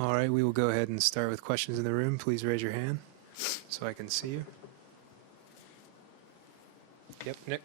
All right, we will go ahead and start with questions in the room. Please raise your hand so I can see you. Yep, Nick.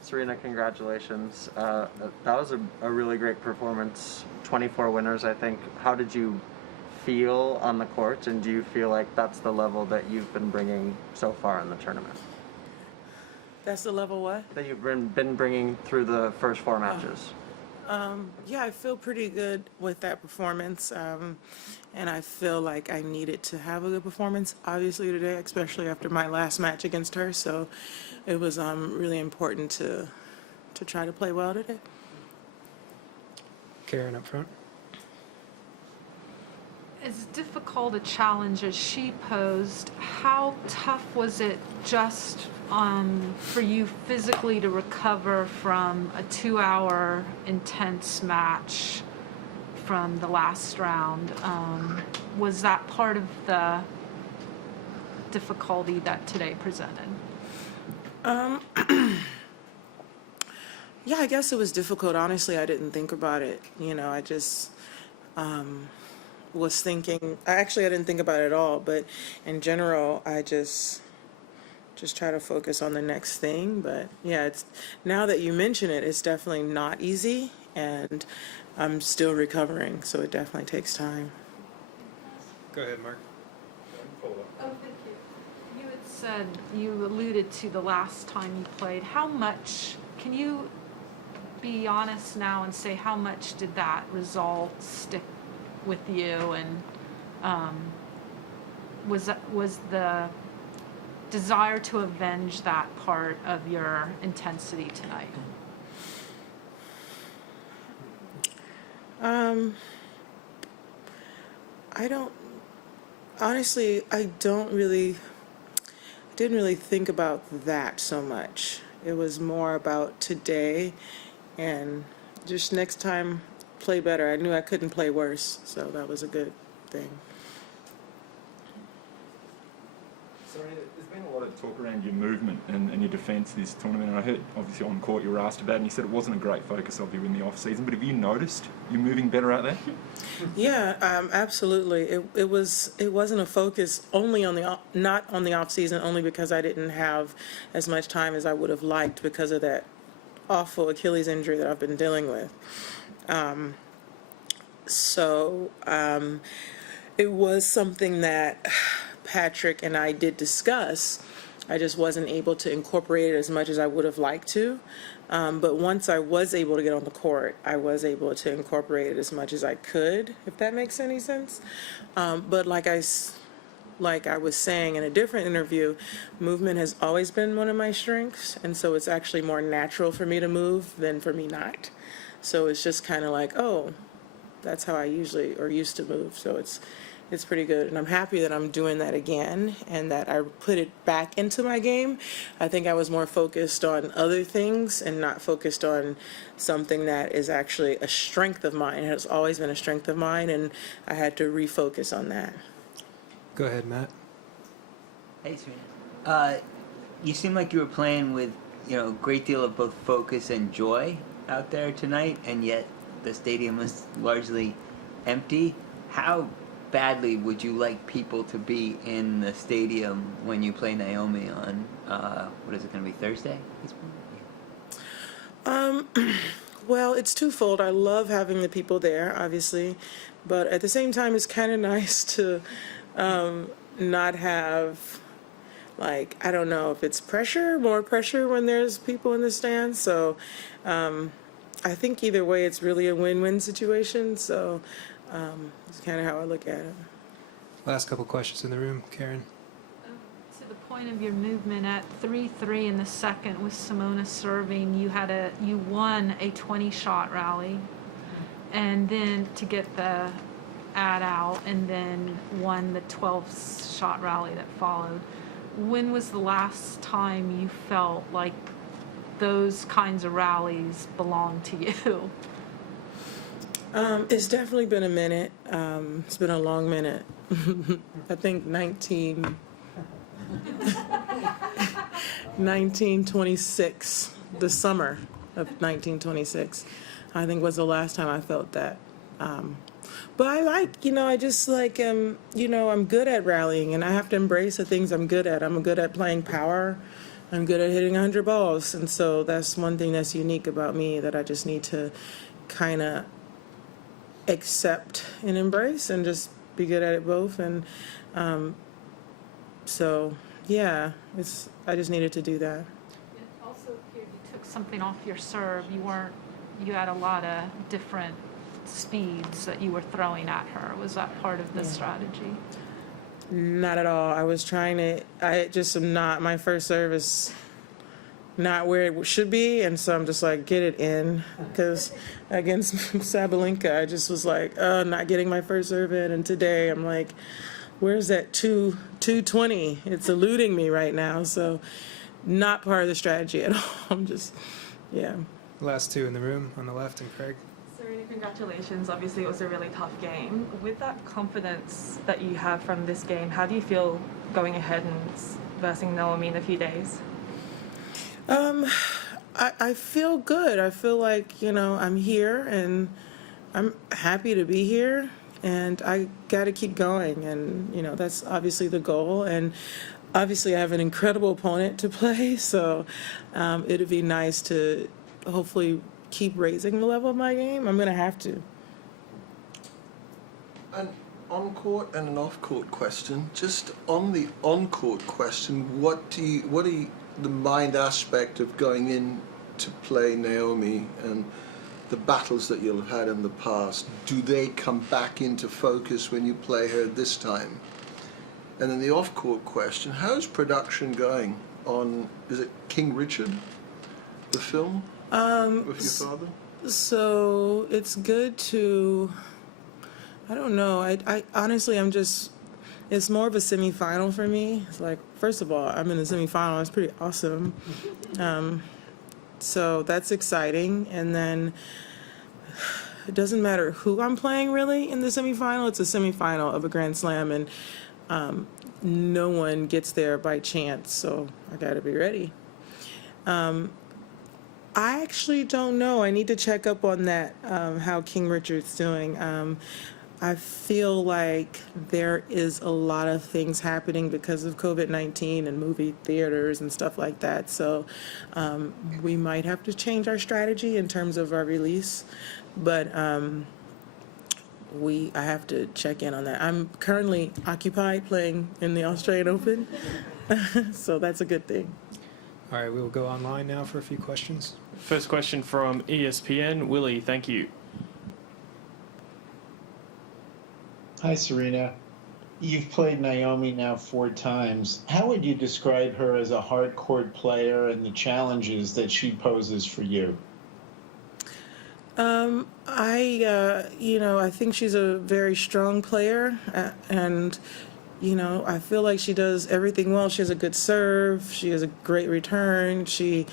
Serena, congratulations. That was a really great performance. 24 winners, I think. How did you feel on the court, and do you feel like that's the level that you've been bringing so far in the tournament? That's the level what? That you've been bringing through the first four matches. Yeah, I feel pretty good with that performance, and I feel like I needed to have a good performance, obviously, today, especially after my last match against her, so it was really important to try to play well today. Karen up front. As difficult a challenge as she posed, how tough was it just for you physically to recover from a 2-hour intense match from the last round? Was that part of the difficulty that today presented? Yeah, I guess it was difficult. Honestly, I didn't think about it. You know, I just was thinking, I didn't think about it at all, but in general, I just try to focus on the next thing. But yeah, it's, now that you mention it, it's definitely not easy, and I'm still recovering, so it definitely takes time. Go ahead, Mark. Oh, thank you. You had said, you alluded to the last time you played. How much, can you be honest now and say how much did that result stick with you, and was the desire to avenge that part of your intensity tonight? I didn't really think about that so much. It was more about today, and just next time play better. I knew I couldn't play worse, so that was a good thing. Serena, there's been a lot of talk around your movement and your defence this tournament, and I heard, obviously, on court you were asked about it, and you said it wasn't a great focus of you in the off-season, but have you noticed you moving better out there? Yeah, absolutely. It wasn't a focus only on not on the off-season, only because I didn't have as much time as I would have liked because of that awful Achilles injury that I've been dealing with. It was something that Patrick and I did discuss. I just wasn't able to incorporate it as much as I would have liked to. But once I was able to get on the court, I was able to incorporate it as much as I could, if that makes any sense. But like I was saying in a different interview, movement has always been one of my strengths, and so it's actually more natural for me to move than for me not. So it's just kind of like, oh, that's how I usually or used to move. So it's pretty good, and I'm happy that I'm doing that again and that I put it back into my game. I think I was more focused on other things and not focused on something that is actually a strength of mine. It has always been a strength of mine, and I had to refocus on that. Go ahead, Matt. Hey, Serena. You seem like you were playing with, a great deal of both focus and joy out there tonight, and yet the stadium was largely empty. How badly would you like people to be in the stadium when you play Naomi on, what is it going to be, Thursday? Well, it's twofold. I love having the people there, obviously, but at the same time, it's kind of nice to not have, like, I don't know if it's more pressure when there's people in the stands. So I think either way, it's really a win-win situation. So it's kind of how I look at it. Last couple questions in the room. Karen. To the point of your movement at 3-3 in the second with Simona serving, you won a 20-shot rally, and then to get the ad out, and then won the 12-shot rally that followed. When was the last time you felt like those kinds of rallies belong to you? It's definitely been a minute. It's been a long minute. I think 1926, the summer of 1926, I think was the last time I felt that But I like, I just like, I'm good at rallying, and I have to embrace the things I'm good at. I'm good at playing power. I'm good at hitting 100 balls. And so that's one thing that's unique about me that I just need to kind of accept and embrace and just be good at it both. And so, yeah, I just needed to do that. It also appeared you took something off your serve. You had a lot of different speeds that you were throwing at her. Was that part of the strategy? Not at all. I just am not, my first serve is not where it should be, and so I'm just like, get it in, because against Sabalenka, I just was like, not getting my first serve in, and today I'm like, where's that 220? It's eluding me right now, so not part of the strategy at all. I'm just, yeah. Last two in the room on the left, and Craig. Serena, congratulations. Obviously, it was a really tough game. With that confidence that you have from this game, how do you feel going ahead and versing Naomi in a few days? I feel good. I feel like, I'm here, and I'm happy to be here, and I got to keep going, and, that's obviously the goal, and obviously I have an incredible opponent to play, so it'd be nice to hopefully keep raising the level of my game. I'm going to have to. An on-court and an off-court question. Just on the on-court question, what are the mind aspect of going in to play Naomi and the battles that you'll have had in the past? Do they come back into focus when you play her this time? And then the off-court question, how's production going on, is it King Richard, the film? With your father? So it's good to, I don't know, I honestly, it's more of a semifinal for me. It's like, first of all, I'm in the semifinal, it's pretty awesome. So that's exciting, and then it doesn't matter who I'm playing really in the semifinal, it's a semifinal of a Grand Slam, and no one gets there by chance, so I gotta be ready. I actually don't know. I need to check up on that, how King Richard's doing. I feel like there is a lot of things happening because of COVID-19 and movie theaters and stuff like that. So we might have to change our strategy in terms of our release. But I have to check in on that. I'm currently occupied playing in the Australian Open, so that's a good thing. All right, we will go online now for a few questions. First question from ESPN. Willie, thank you. Hi, Serena. You've played Naomi now 4 times. How would you describe her as a hard court player and the challenges that she poses for you? I think she's a very strong player, and I feel like she does everything well. She has a good serve. She has a great return. She's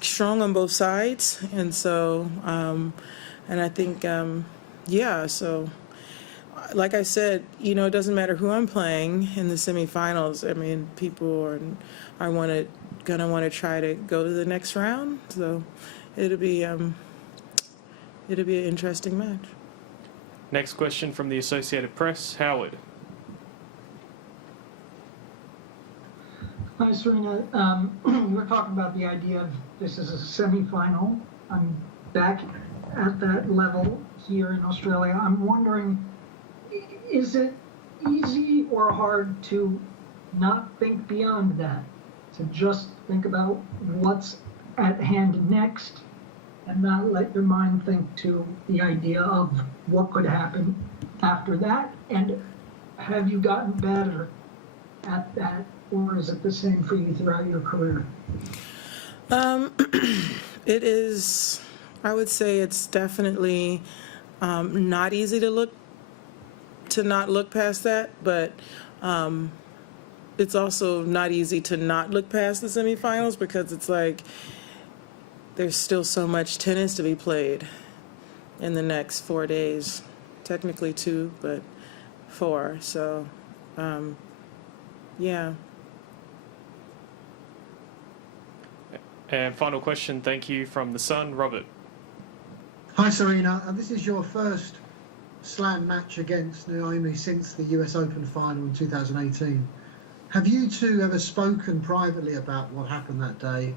strong on both sides. And so, and I think, so like I said, it doesn't matter who I'm playing in the semifinals. I mean, people are gonna want to try to go to the next round. So it'll be an interesting match. Next question from the Associated Press. Howard. Hi, Serena. You were talking about the idea of this is a semifinal. I'm back at that level here in Australia. I'm wondering, is it easy or hard to not think beyond that? To just think about what's at hand next and not let your mind think to the idea of what could happen after that? And have you gotten better at that? Or is it the same for you throughout your career? It is, I would say it's definitely not easy to not look past that, but it's also not easy to not look past the semifinals because it's like there's still so much tennis to be played in the next 4 days. Technically 2, but 4. So, yeah. And final question, thank you, from The Sun. Robert. Hi Serena, this is your first slam match against Naomi since the US Open final in 2018. Have you two ever spoken privately about what happened that day?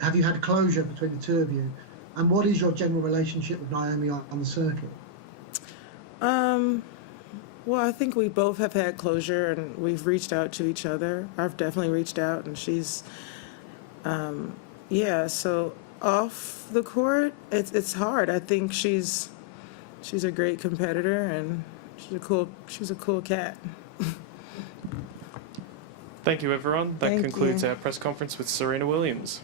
Have you had closure between the two of you? And what is your general relationship with Naomi on the circuit? Well, I think we both have had closure and we've reached out to each other. I've definitely reached out and she's, yeah, so off the court, it's hard. I think she's a great competitor and she's a cool cat. Thank you, everyone. That Thank concludes you. our press conference with Serena Williams.